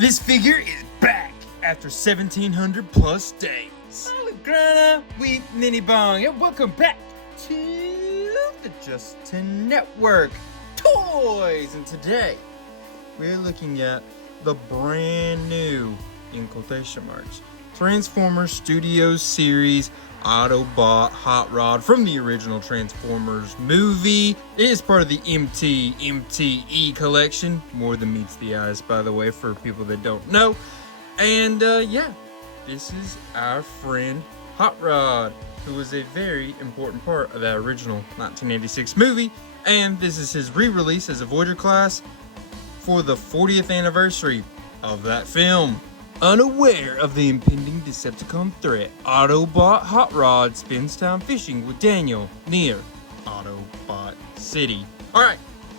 This figure is back after 1,700 plus days. Grana with Ninny Bong, and welcome back to the Justin Network Toys. And today we're looking at the brand new, in quotation marks, Transformers Studios series Autobot Hot Rod from the original Transformers movie. It is part of the MTMTE collection. More than meets the eyes, by the way, for people that don't know. And yeah, this is our friend Hot Rod, who was a very important part of that original 1986 movie. And this is his re-release as a Voyager class for the 40th anniversary of that film. Unaware of the impending Decepticon threat, Autobot Hot Rod spends time fishing with Daniel near Autobot City. Alright,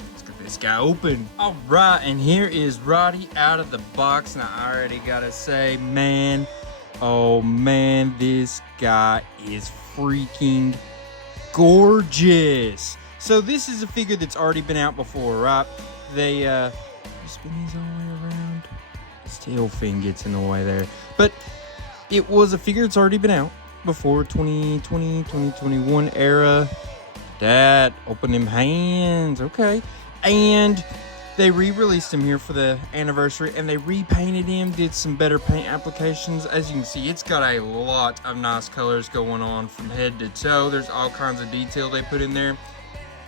let's get this guy open. Alright, and here is Roddy out of the box. Now, I already gotta say, man, oh man, this guy is freaking gorgeous. So this is a figure that's already been out before, right? They, spin these all the way around. His tail fin gets in the way there. But it was a figure that's already been out before 2020, 2021 era. Dad, open them hands. Okay. And they re-released him here for the anniversary, and they repainted him, did some better paint applications. As you can see, it's got a lot of nice colors going on from head to toe. There's all kinds of detail they put in there.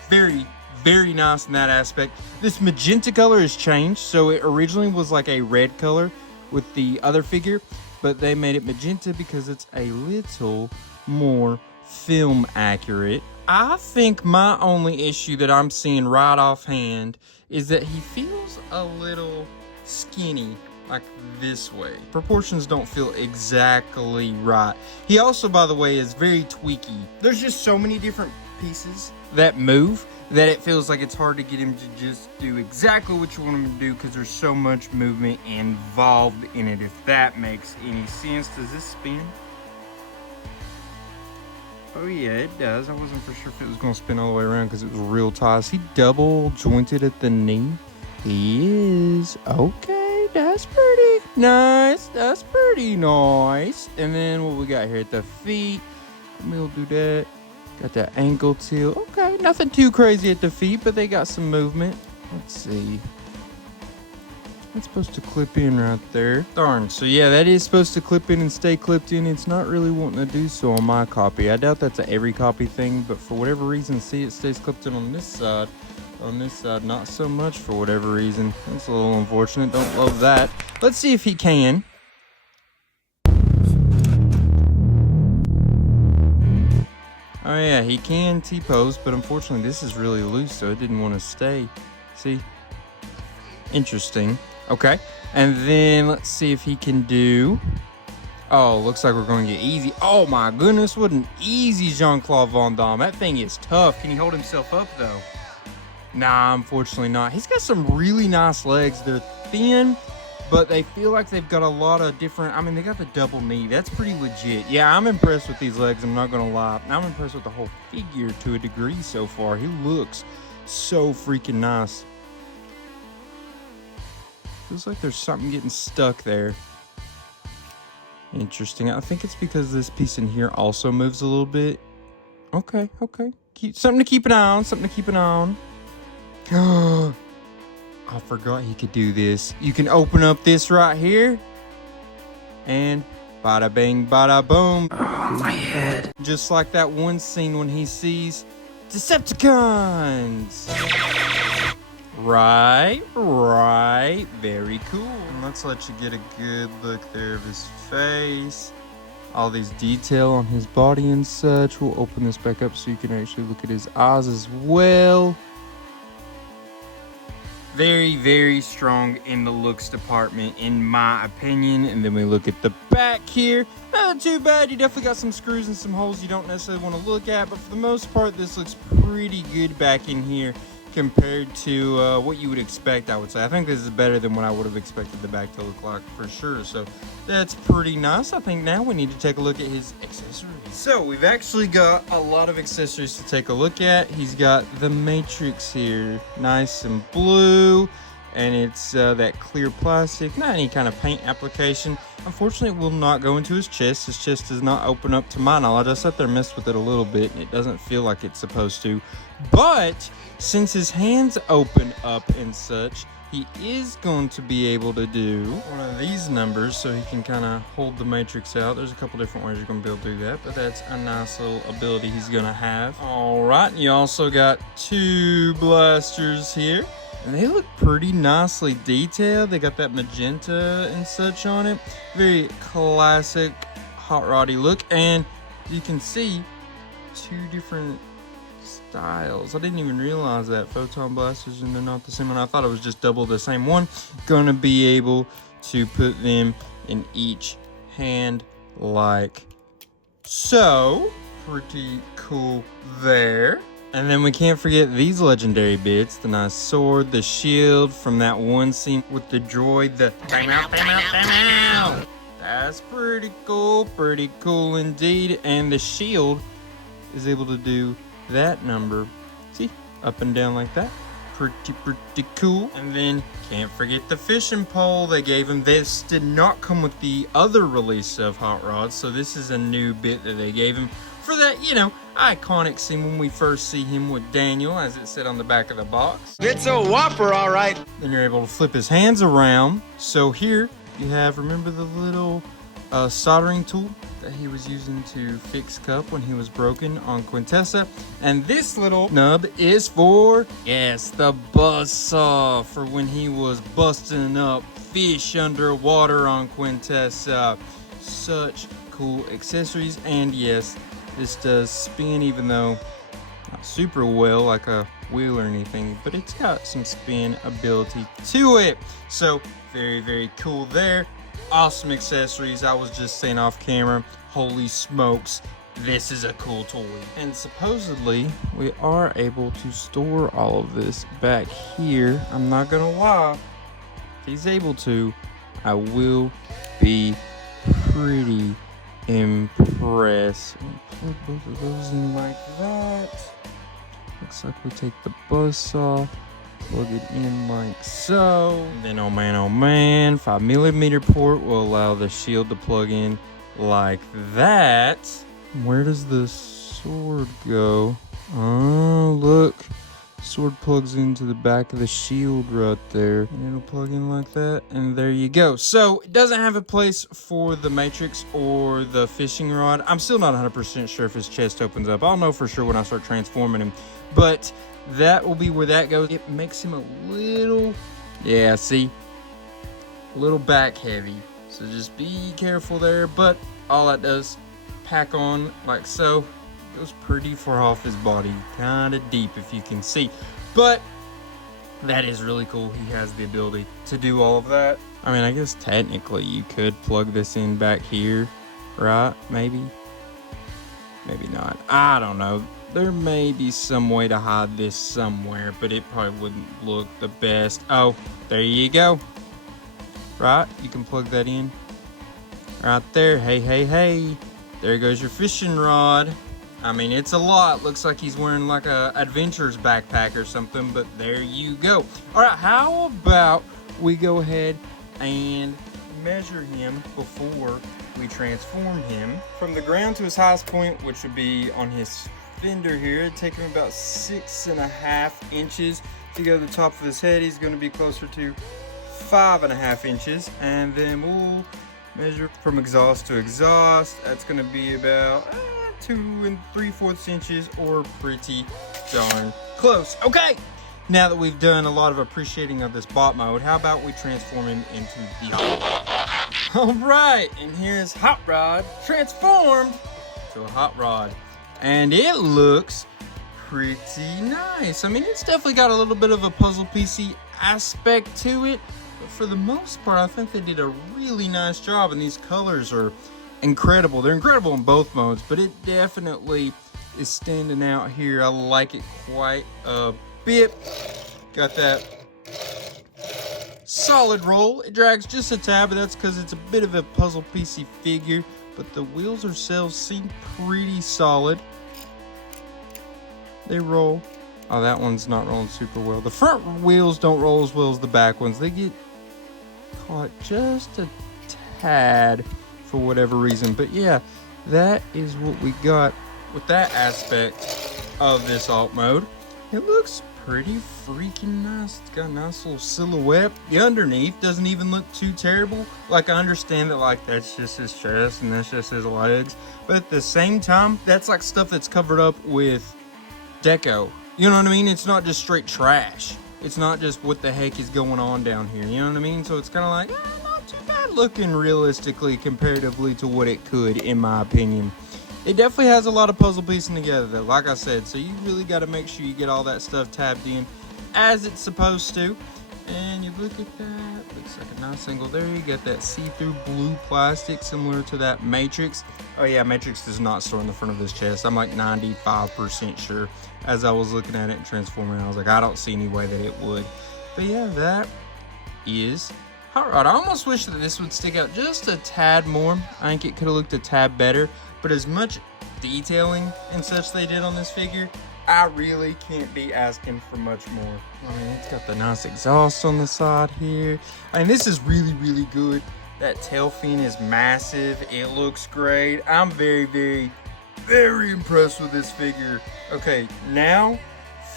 Very nice in that aspect. This magenta color has changed. So it originally was like a red color with the other figure, but they made it magenta because it's a little more film accurate. I think my only issue that I'm seeing right offhand is that he feels a little skinny, like this way. Proportions don't feel exactly right. He also, by the way, is very tweaky. There's just so many different pieces that move that it feels like it's hard to get him to just do exactly what you want him to do, because there's so much movement involved in it, if that makes any sense. Does this spin? Oh yeah, it does. I wasn't for sure if it was going to spin all the way around because it was real tight. Is he double jointed at the knee? He is. Okay, that's pretty nice. That's pretty nice. And then what we got here at the feet. We'll do that. Got that ankle tilt. Okay, nothing too crazy at the feet, but they got some movement. Let's see. It's supposed to clip in right there. Darn. So yeah, that is supposed to clip in and stay clipped in. It's not really wanting to do so on my copy. I doubt that's an every copy thing, but for whatever reason, see, it stays clipped in on this side. On this side, not so much for whatever reason. That's a little unfortunate. Don't love that. Let's see if he can. Oh yeah, he can T-pose, but unfortunately this is really loose, so it didn't want to stay. See? Interesting. Okay. And then let's see if he can do... Oh, looks like we're going to get easy. Oh my goodness, what an easy Jean-Claude Van Damme. That thing is tough. Can he hold himself up though? Nah, unfortunately not. He's got some really nice legs. They're thin, but they feel like they've got a lot of different... I mean, they got the double knee. That's pretty legit. Yeah, I'm impressed with these legs. I'm not going to lie. I'm impressed with the whole figure to a degree so far. He looks so freaking nice. Feels like there's something getting stuck there. Interesting. I think it's because this piece in here also moves a little bit. Okay. Something to keep an eye on. Something to keep an eye on. I forgot he could do this. You can open up this right here. And bada bing, bada boom. Oh, my head. Just like that one scene when he sees Decepticons. Right. Very cool. And let's let you get a good look there of his face. All these detail on his body and such. We'll open this back up so you can actually look at his eyes as well. Very strong in the looks department, in my opinion. And then we look at the back here. Not too bad. You definitely got some screws and some holes you don't necessarily want to look at, but for the most part, this looks pretty good back in here compared to what you would expect, I would say. I think this is better than what I would have expected the back to look like, for sure. So that's pretty nice. I think now we need to take a look at his accessories. So we've actually got a lot of accessories to take a look at. He's got the Matrix here, nice and blue. and it's that clear plastic, not any kind of paint application. Unfortunately, it will not go into his chest. His chest does not open up to my knowledge. I sat there and messed with it a little bit, and it doesn't feel like it's supposed to. But since his hands open up and such, he is going to be able to do one of these numbers so he can kind of hold the matrix out. There's a couple different ways you're going to be able to do that, but that's a nice little ability he's going to have. All right, and you also got 2 blasters here. And they look pretty nicely detailed. They got that magenta and such on it. Very classic hot roddy look. And you can see 2 different styles. I didn't even realize that photon blasters and they're not the same one. I thought it was just double the same one. Gonna be able to put them in each hand like so. Pretty cool there. And then we can't forget these legendary bits. The nice sword, the shield from that one scene with the droid, the time out, time out, time out. That's pretty cool indeed. And the shield is able to do that number. See, up and down like that. Pretty cool. And then can't forget the fishing pole they gave him. This did not come with the other release of Hot Rods, so this is a new bit that they gave him for that, you know, iconic scene when we first see him with Daniel, as it said on the back of the box. It's a whopper, all right. Then you're able to flip his hands around. So here you have, remember the little soldering tool that he was using to fix Cup when he was broken on Quintessa? And this little nub is for, yes, the buzzsaw for when he was busting up fish underwater on Quintessa. Such cool accessories. And yes, this does spin, even though not super well like a wheel or anything, but it's got some spin ability to it. So very cool there. Awesome accessories. I was just saying off camera, holy smokes, this is a cool toy. And supposedly we are able to store all of this back here. I'm not gonna lie, if he's able to, I will be pretty impressed. Plug both of those in like that. Looks like we take the buzzsaw, plug it in like so. And then, oh man, 5mm port will allow the shield to plug in like that. Where does the sword go? Oh, look. Sword plugs into the back of the shield right there. And it'll plug in like that. And there you go. So it doesn't have a place for the matrix or the fishing rod. I'm still not 100% sure if his chest opens up. I'll know for sure when I start transforming him. But that will be where that goes. It makes him a little, yeah, see, a little back heavy. So just be careful there. But all that does, pack on like so. Goes pretty far off his body, kind of deep if you can see, but that is really cool. He has the ability to do all of that. I mean, I guess technically you could plug this in back here, right? Maybe not. I don't know. There may be some way to hide this somewhere, but it probably wouldn't look the best. Oh, there you go. Right, you can plug that in right there. Hey, there goes your fishing rod. I mean, it's a lot. Looks like he's wearing like a adventurer's backpack or something, but there you go. All right, how about we go ahead and measure him before we transform him. From the ground to his highest point, which would be on his fender here, it'd take him about 6.5 inches. If you go to the top of his head, he's going to be closer to 5.5 inches. And then we'll measure from exhaust to exhaust. That's going to be about 2 3/4 inches, or pretty darn close. Okay, now that we've done a lot of appreciating of this bot mode, how about we transform him into the Hot Rod? All right, and here's Hot Rod transformed to a Hot Rod, and it looks pretty nice. I mean, it's definitely got a little bit of a puzzle piecey aspect to it, but for the most part, I think they did a really nice job, and these colors are incredible. They're incredible in both modes, but it definitely is standing out here. I like it quite a bit. Got that solid roll. It drags just a tad, but that's because it's a bit of a puzzle piecey figure, but the wheels themselves seem pretty solid. They roll Oh, that one's not rolling super well. The front wheels don't roll as well as the back ones. They get caught just a tad for whatever reason. But yeah, that is what we got with that aspect of this alt mode. It looks pretty freaking nice. It's got a nice little silhouette. The underneath doesn't even look too terrible. Like, I understand that, like, that's just his chest and that's just his legs, but at the same time, that's like stuff that's covered up with deco. You know what I mean? It's not just straight trash. It's not just what the heck is going on down here. You know what I mean? So it's kind of like, not too bad looking realistically comparatively to what it could, in my opinion. It definitely has a lot of puzzle piecing together though, like I said, so you really got to make sure you get all that stuff tabbed in as it's supposed to. And you look at that, looks like a nice angle there. You got that see-through blue plastic similar to that Matrix. Oh yeah, Matrix does not store in the front of this chest. I'm like 95% sure. As I was looking at it and transforming, I was like, I don't see any way that it would. But yeah, that is Hot Rod. I almost wish that this would stick out just a tad more. I think it could have looked a tad better. But as much detailing and such they did on this figure, I really can't be asking for much more. I mean, it's got the nice exhaust on the side here. I mean, this is really, really good. That tail fin is massive. It looks great. I'm very, very, very impressed with this figure. Okay, now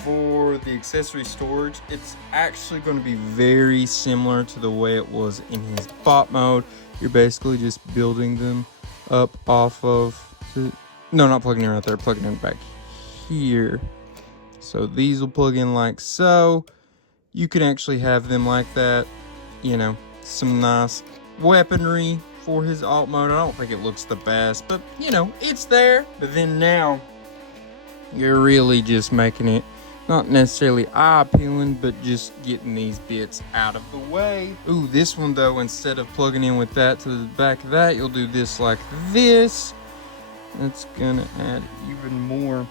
for the accessory storage, it's actually going to be very similar to the way it was in his bot mode. You're basically just building them up off of the, no, not plugging in right there, plugging in back here. So these will plug in like so. You can actually have them like that. You know, some nice weaponry for his alt mode. I don't think it looks the best, but you know, it's there. But then now you're really just making it not necessarily eye-appealing, but just getting these bits out of the way. Ooh, this one though, instead of plugging in with that to the back of that, you'll do this like this. That's gonna add even more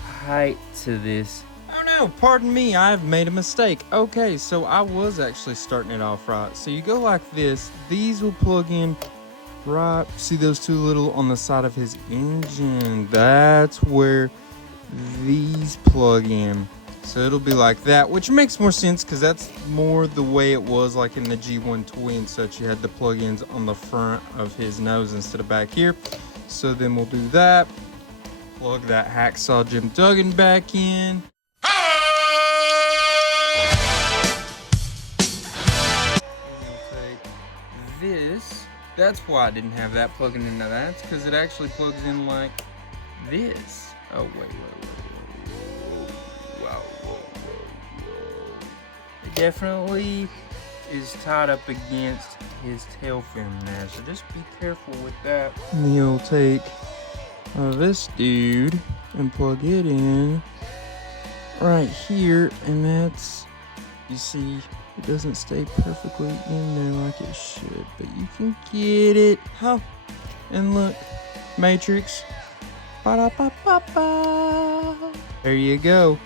height to this. Oh no, pardon me, I've made a mistake. Okay, so I was actually starting it off right. So you go like this, these will plug in right, see those two little on the side of his engine? That's where these plug in. So it'll be like that, which makes more sense because that's more the way it was like in the G1 Twin such. You had the plug-ins on the front of his nose instead of back here. So then we'll do that. Plug that Hacksaw Jim Duggan back in. We'll take this. That's why I didn't have that plugging into that. It's because it actually plugs in like this. Oh, wait. Whoa. It definitely is tied up against his tail fin there, so just be careful with that. And you'll take this dude and plug it in right here, and that's, you see, it doesn't stay perfectly in there like it should, but you can get it. Oh, and look, Matrix. Ba-da-ba-ba-ba. There you go.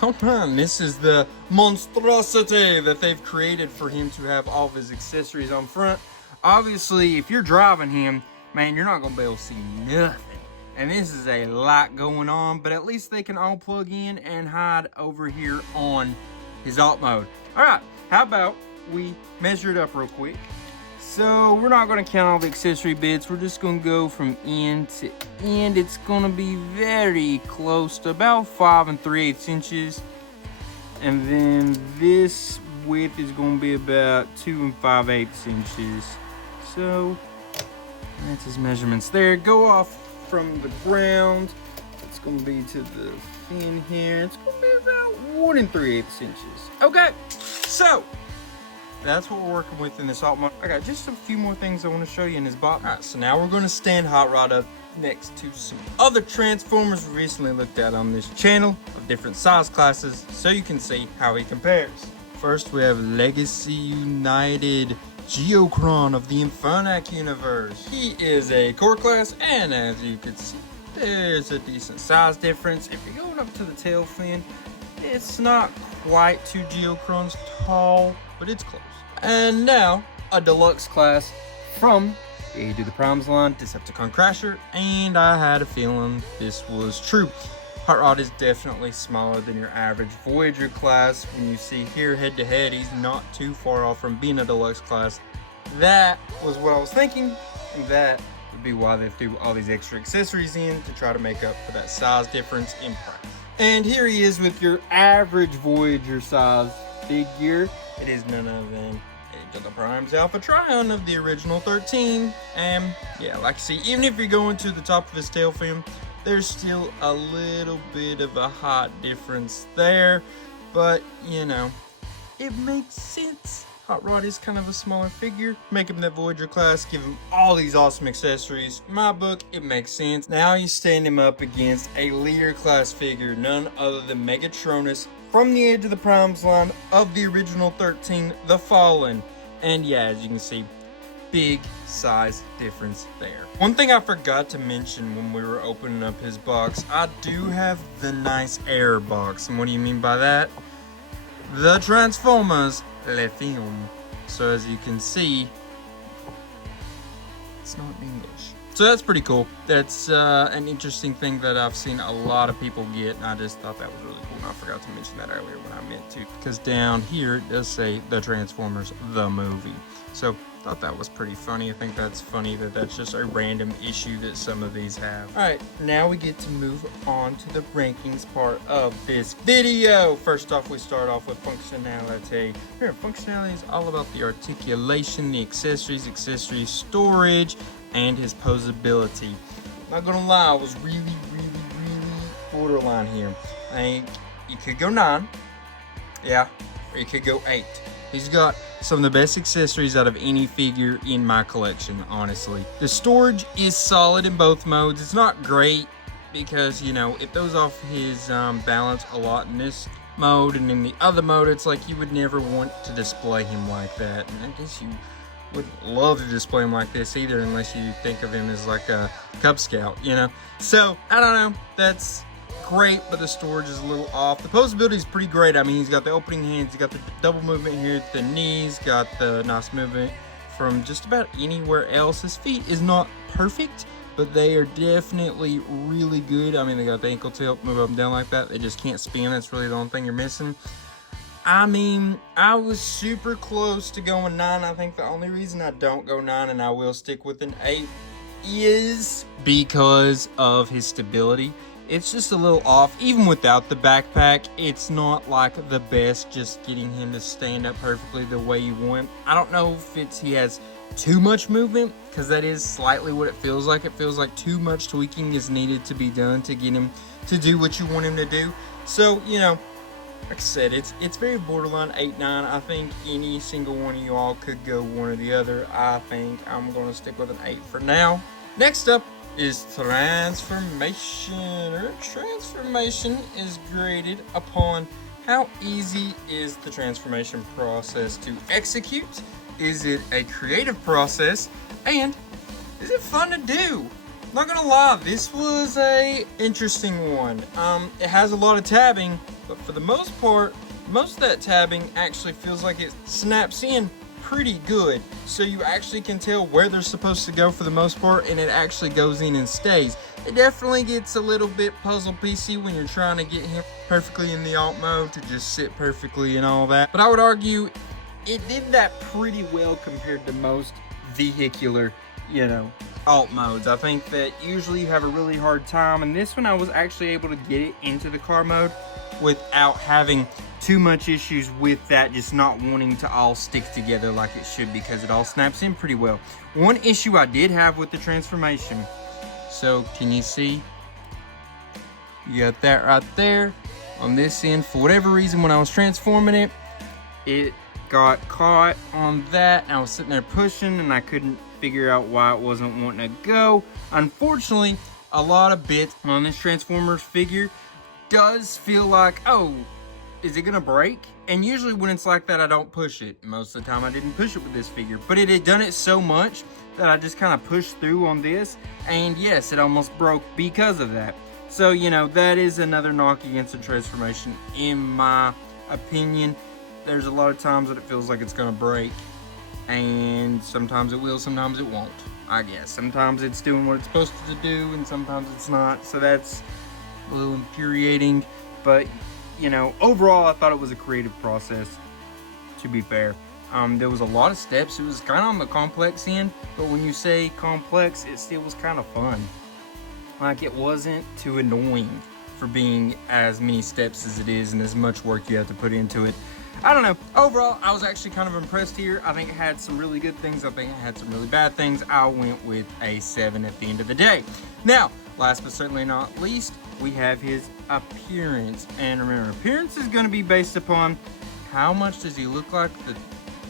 Oh man, this is the monstrosity that they've created for him to have all of his accessories on front. Obviously, if you're driving him, man, you're not going to be able to see nothing. And this is a lot going on, but at least they can all plug in and hide over here on his alt mode. All right, how about we measure it up real quick? So we're not going to count all the accessory bits. We're just going to go from end to end. It's going to be very close to about 5 3/8 inches. And then this width is going to be about 2 5/8 inches. So that's his measurements there. Go off from the ground. It's going to be to the fin here. It's going to be about 1 3/8 inches. Okay, so that's what we're working with in this alt mode. I got just a few more things I want to show you in his bot. Alright, so now we're going to stand Hot Rod up next to some other Transformers we recently looked at on this channel of different size classes so you can see how he compares. First, we have Legacy United Geocron of the Infernac universe. He is a core class, and as you can see, there's a decent size difference. If you're going up to the tail fin, it's not quite 2 Geocrons tall, but it's close. And now, a deluxe class from the Age of the Primes line, Decepticon Crasher, and I had a feeling this was true. Hot Rod is definitely smaller than your average Voyager class. When you see here head to head, he's not too far off from being a deluxe class. That was what I was thinking, and that would be why they threw all these extra accessories in to try to make up for that size difference in price. And here he is with your average Voyager size figure. It is none other than Age of the Prime's Alpha Trion of the original 13. And yeah, like you see, even if you're going to the top of his tail fin, there's still a little bit of a height difference there. But, you know, it makes sense. Hot Rod is kind of a smaller figure. Make him that Voyager class, give him all these awesome accessories. In my book, it makes sense. Now you stand him up against a leader class figure, none other than Megatronus from the Age of the Primes line of the original 13, The Fallen. And yeah, as you can see, big size difference there. One thing I forgot to mention when we were opening up his box, I do have the nice air box. And what do you mean by that? The Transformers Le Film. So as you can see, it's not in English. So that's pretty cool. That's an interesting thing that I've seen a lot of people get, and I just thought that was really cool. And I forgot to mention that earlier when I meant to, because down here it does say The Transformers, the movie. So I thought that was pretty funny. I think that's funny that that's just a random issue that some of these have. Alright, now we get to move on to the rankings part of this video. First off, we start off with functionality. Here, functionality is all about the articulation, the accessories, accessory storage, and his posability. Not gonna lie, I was really borderline here. I think you could go 9, yeah, or you could go 8. He's got some of the best accessories out of any figure in my collection, honestly. The storage is solid in both modes. It's not great because, you know, it throws off his balance a lot in this mode, and in the other mode, it's like you would never want to display him like that. And I guess you wouldn't love to display him like this either, unless you think of him as like a Cub Scout, you know? So, I don't know. That's great, but the storage is a little off. The posability is pretty great. I mean, he's got the opening hands, he's got the double movement here at the knees, got the nice movement from just about anywhere else. His feet is not perfect, but they are definitely really good. I mean, they got the ankle tilt, move up and down like that. They just can't spin. That's really the only thing you're missing. I mean, I was super close to going 9. I think the only reason I don't go 9 and I will stick with an 8 is because of his stability. It's just a little off. Even without the backpack, it's not like the best just getting him to stand up perfectly the way you want. I don't know if he has too much movement, because that is slightly what it feels like. It feels like too much tweaking is needed to be done to get him to do what you want him to do. So, you know, like I said, it's very borderline 8, 9. I think any single one of you all could go one or the other. I think I'm going to stick with an 8 for now. Next up is transformation. Transformation is graded upon how easy is the transformation process to execute. Is it a creative process? And is it fun to do? Not gonna lie, this was a interesting one. It has a lot of tabbing, but for the most part, most of that tabbing actually feels like it snaps in pretty good. So you actually can tell where they're supposed to go for the most part, and it actually goes in and stays. It definitely gets a little bit puzzle piecey when you're trying to get him perfectly in the alt mode to just sit perfectly and all that. But I would argue it did that pretty well compared to most vehicular, you know, alt modes. I think that usually you have a really hard time, and this one I was actually able to get it into the car mode without having too much issues with that just not wanting to all stick together like it should, because it all snaps in pretty well. One issue I did have with the transformation, so can you see? You got that right there on this end. For whatever reason, when I was transforming it, it got caught on that, and I was sitting there pushing and I couldn't figure out why it wasn't wanting to go. Unfortunately, a lot of bits on this Transformers figure does feel like, oh, is it gonna break? And usually when it's like that, I don't push it. Most of the time I didn't push it with this figure, but it had done it so much that I just kind of pushed through on this, and yes, it almost broke because of that. So, you know, that is another knock against the transformation in my opinion. There's a lot of times that it feels like it's gonna break, and sometimes it will, sometimes it won't, I guess. Sometimes it's doing what it's supposed to do, and sometimes it's not. So that's a little infuriating, but you know, overall I thought it was a creative process, to be fair. There was a lot of steps. It was kind of on the complex end, but when you say complex, it still was kind of fun. Like, it wasn't too annoying for being as many steps as it is and as much work you have to put into it. I don't know. Overall, I was actually kind of impressed here. I think it had some really good things. I think it had some really bad things. I went with a 7 at the end of the day. Now, last but certainly not least, we have his appearance. And remember, appearance is going to be based upon how much does he look like the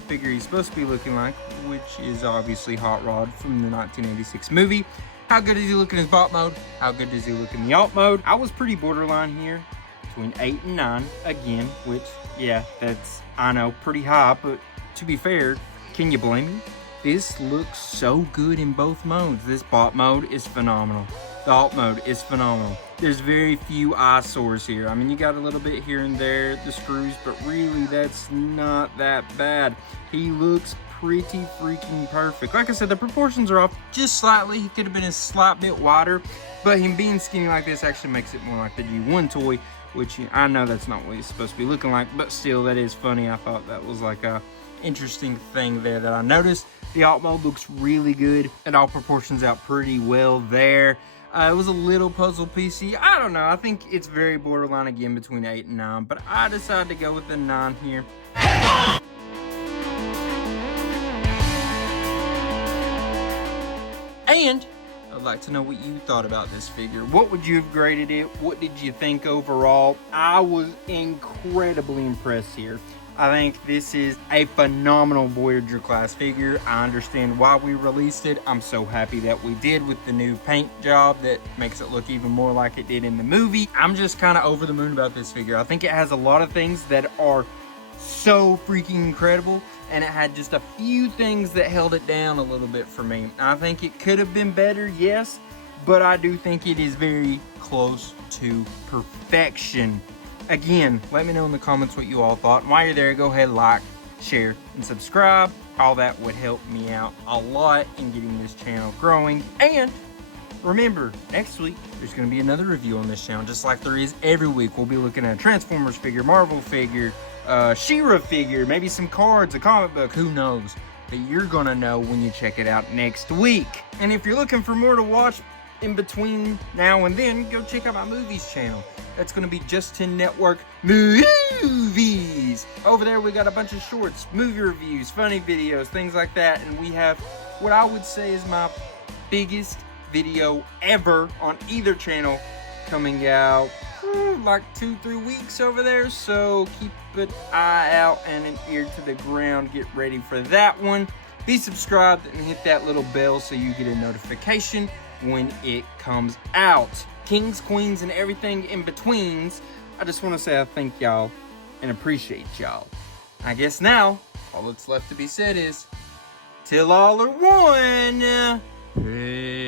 figure he's supposed to be looking like, which is obviously Hot Rod from the 1986 movie. How good does he look in his bot mode? How good does he look in the alt mode? I was pretty borderline here, between 8 and 9 again, which, yeah, that's, I know, pretty high, but to be fair, can you blame me? This looks so good in both modes. This bot mode is phenomenal. The alt mode is phenomenal. There's very few eyesores here. I mean, you got a little bit here and there, the screws, but really that's not that bad. He looks pretty freaking perfect. Like I said, the proportions are off just slightly. He could have been a slight bit wider, but him being skinny like this actually makes it more like the G1 toy, which I know that's not what he's supposed to be looking like, but still, that is funny. I thought that was like a interesting thing there that I noticed. The alt mode looks really good. It all proportions out pretty well there. It was a little puzzle piecey. I don't know. I think it's very borderline again between 8 and 9, but I decided to go with the 9 here. And I'd like to know what you thought about this figure. What would you have graded it? What did you think overall? I was incredibly impressed here. I think this is a phenomenal Voyager class figure. I understand why we released it. I'm so happy that we did with the new paint job that makes it look even more like it did in the movie. I'm just kind of over the moon about this figure. I think it has a lot of things that are so freaking incredible, and it had just a few things that held it down a little bit for me. I think it could have been better, yes, but I do think it is very close to perfection. Again, let me know in the comments what you all thought. And while you're there, go ahead, like, share, and subscribe. All that would help me out a lot in getting this channel growing. And remember, next week, there's going to be another review on this channel, just like there is every week. We'll be looking at a Transformers figure, Marvel figure, She-Ra figure, maybe some cards, a comic book, who knows. But you're going to know when you check it out next week. And if you're looking for more to watch in between now and then, go check out my movies channel. That's going to be Justin Network Movies. Over there, we got a bunch of shorts, movie reviews, funny videos, things like that. And we have what I would say is my biggest video ever on either channel coming out like 2-3 weeks over there. So keep an eye out and an ear to the ground. Get ready for that one. Be subscribed and hit that little bell so you get a notification when it comes out. Kings, queens, and everything in betweens, I just want to say I thank y'all and appreciate y'all. I guess now, all that's left to be said is, till all are one, peace.